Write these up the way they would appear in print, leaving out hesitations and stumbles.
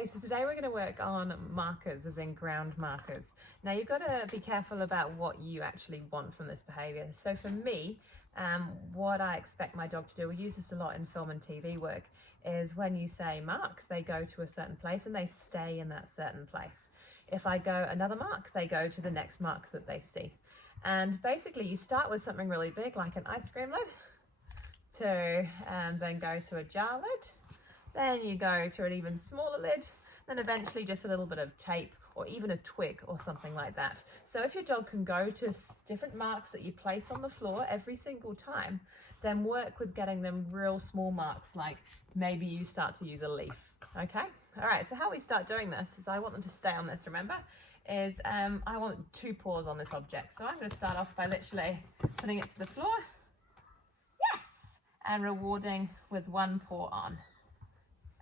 Okay, so today we're going to work on markers, as in ground markers. Now you've got to be careful about what you actually want from this behaviour. So for me, what I expect my dog to do, we use this a lot in film and TV work, is when you say mark, they go to a certain place and they stay in that certain place. If I go another mark, they go to the next mark that they see. And basically you start with something really big like an ice cream lid, then go to a jar lid. Then you go to an even smaller lid, then eventually just a little bit of tape or even a twig or something like that. So if your dog can go to different marks that you place on the floor every single time, then work with getting them real small marks, like maybe you start to use a leaf, okay? All right, so how we start doing this is I want them to stay on this, remember, is I want 2 paws on this object. So I'm going to start off by literally putting it to the floor, yes, and rewarding with 1 paw on.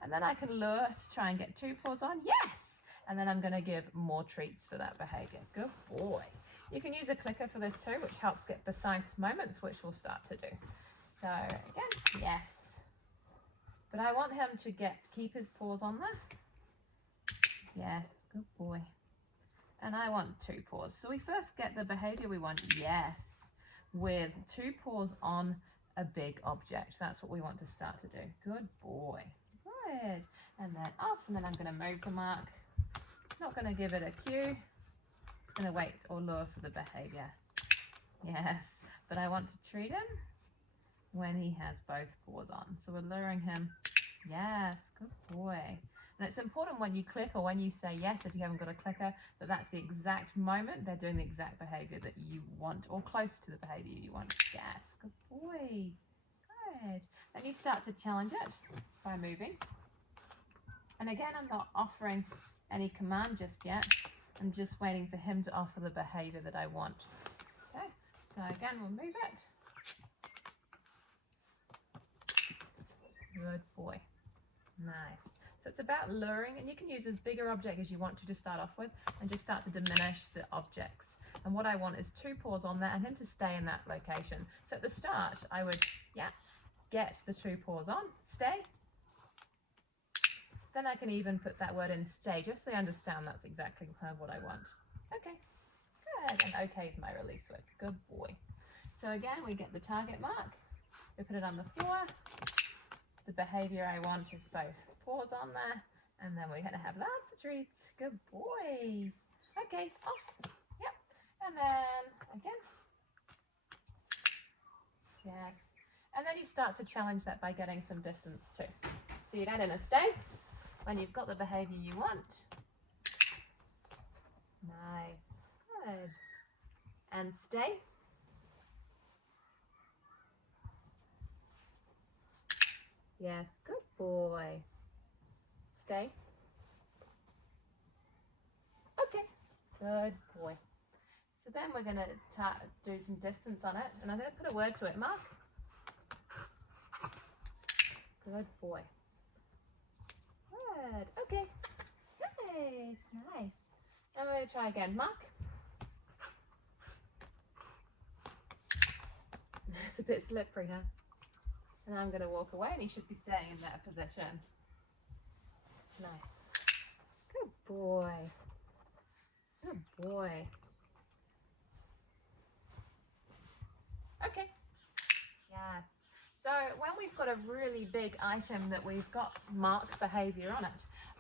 And then I can lure to try and get 2 paws on, yes! And then I'm going to give more treats for that behaviour. Good boy. You can use a clicker for this too, which helps get precise moments, which we'll start to do. So again, yes. But I want him to keep his paws on there. Yes, good boy. And I want 2 paws. So we first get the behaviour we want, yes, with 2 paws on a big object. That's what we want to start to do. Good boy. Good. And then off, and then I'm going to move the mark. Not going to give it a cue. Just going to wait or lure for the behaviour. Yes, but I want to treat him when he has both paws on. So we're luring him. Yes, good boy. And it's important when you click or when you say yes, if you haven't got a clicker, that that's the exact moment they're doing the exact behaviour that you want, or close to the behaviour you want. Yes, good boy. Good. Then you start to challenge it by moving. And again, I'm not offering any command just yet. I'm just waiting for him to offer the behaviour that I want. Okay, so again, we'll move it. Good boy. Nice. So it's about luring, and you can use as bigger object as you want to start off with, and just start to diminish the objects. And what I want is 2 paws on there and him to stay in that location. So at the start, I would, get the 2 paws on, stay. Then I can even put that word in, stay, just so they understand that's exactly what I want. Okay, good. And okay is my release word. Good boy. So again, we get the target mark. We put it on the floor. The behaviour I want is both paws on there. And then we're going to have lots of treats. Good boy. Okay, off. Yep. And then again. Yes. And then you start to challenge that by getting some distance too. So you'd add in a stay when you've got the behaviour you want. Nice. Good. And stay. Yes, good boy. Stay. Okay. Good boy. So then we're going to do some distance on it, and I'm going to put a word to it. Mark. Good boy. Good. Okay. Good. Nice. And we're going to try again. Mark. It's a bit slippery, huh? And I'm going to walk away, and he should be staying in that position. Nice. Good boy. Good boy. Okay. Yes. So when we've got a really big item that we've got marked behaviour on it,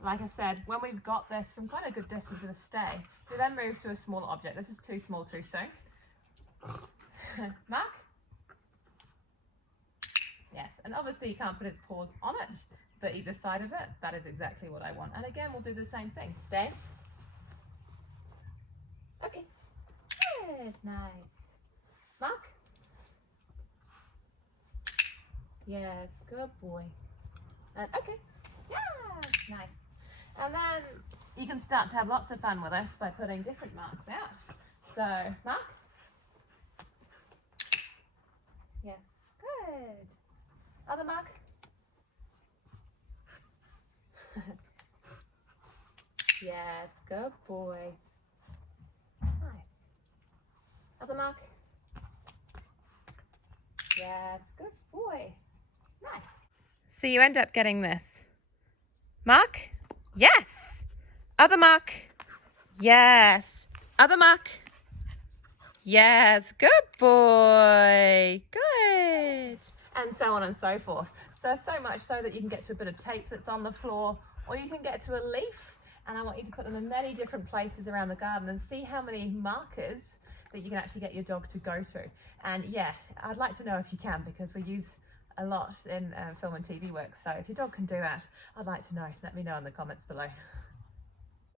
like I said, when we've got this from quite a good distance in a stay, we then move to a smaller object. This is too small too soon. Mark. Yes, and obviously you can't put his paws on it, but either side of it, that is exactly what I want. And again, we'll do the same thing. Stay. Okay. Good. Nice. Mark. Yes, good boy. And okay. Yeah, nice. And then you can start to have lots of fun with this by putting different marks out. So, mark. Yes, good. Other mark. Yes, good boy. Nice. Other mark. Yes, good boy. Nice. So you end up getting this. Mark? Yes. Other mark. Yes. Other mark. Yes. Good boy. Good. And so on and so forth. So much so that you can get to a bit of tape that's on the floor, or you can get to a leaf. And I want you to put them in many different places around the garden and see how many markers that you can actually get your dog to go through. And yeah, I'd like to know if you can, because we use a lot in film and TV work. So if your dog can do that, I'd like to know. Let me know in the comments below.